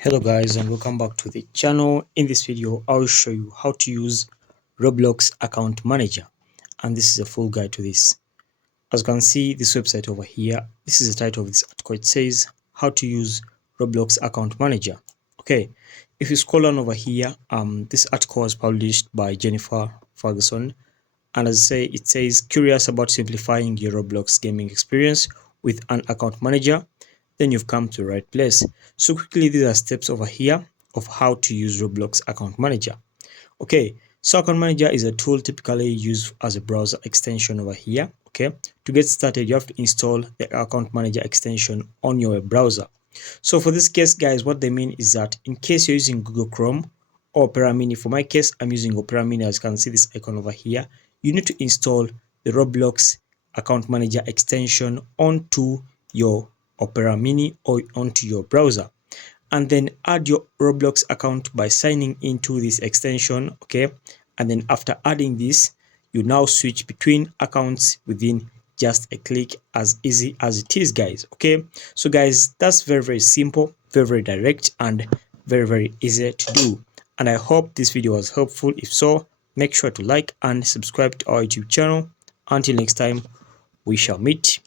Hello guys, and welcome back to the channel. In this video I'll show you how to use Roblox account manager, and this is a full guide to this. As you can see, this website over here, this is the title of this article. It says how to use Roblox account manager. Okay, if you scroll on over here, this article was published by Jennifer Ferguson, and as I say, it says curious about simplifying your Roblox gaming experience with an account manager, then you've come to the right place. So quickly, these are steps over here of how to use Roblox account manager. Okay, so account manager is a tool typically used as a browser extension over here. Okay, to get started, you have to install the account manager extension on your web browser. So for this case, guys, what they mean is that in case you're using Google Chrome or Opera Mini, for my case, I'm using Opera Mini. As you can see this icon over here, you need to install the Roblox account manager extension onto your Opera Mini or onto your browser, and then add your Roblox account by signing into this extension. Okay, and then after adding this, you now switch between accounts within just a click, as easy as it is, guys. Okay, so guys, that's very simple, very direct, and very easy to do. And I hope this video was helpful. If so, make sure to like and subscribe to our YouTube channel. Until next time, we shall meet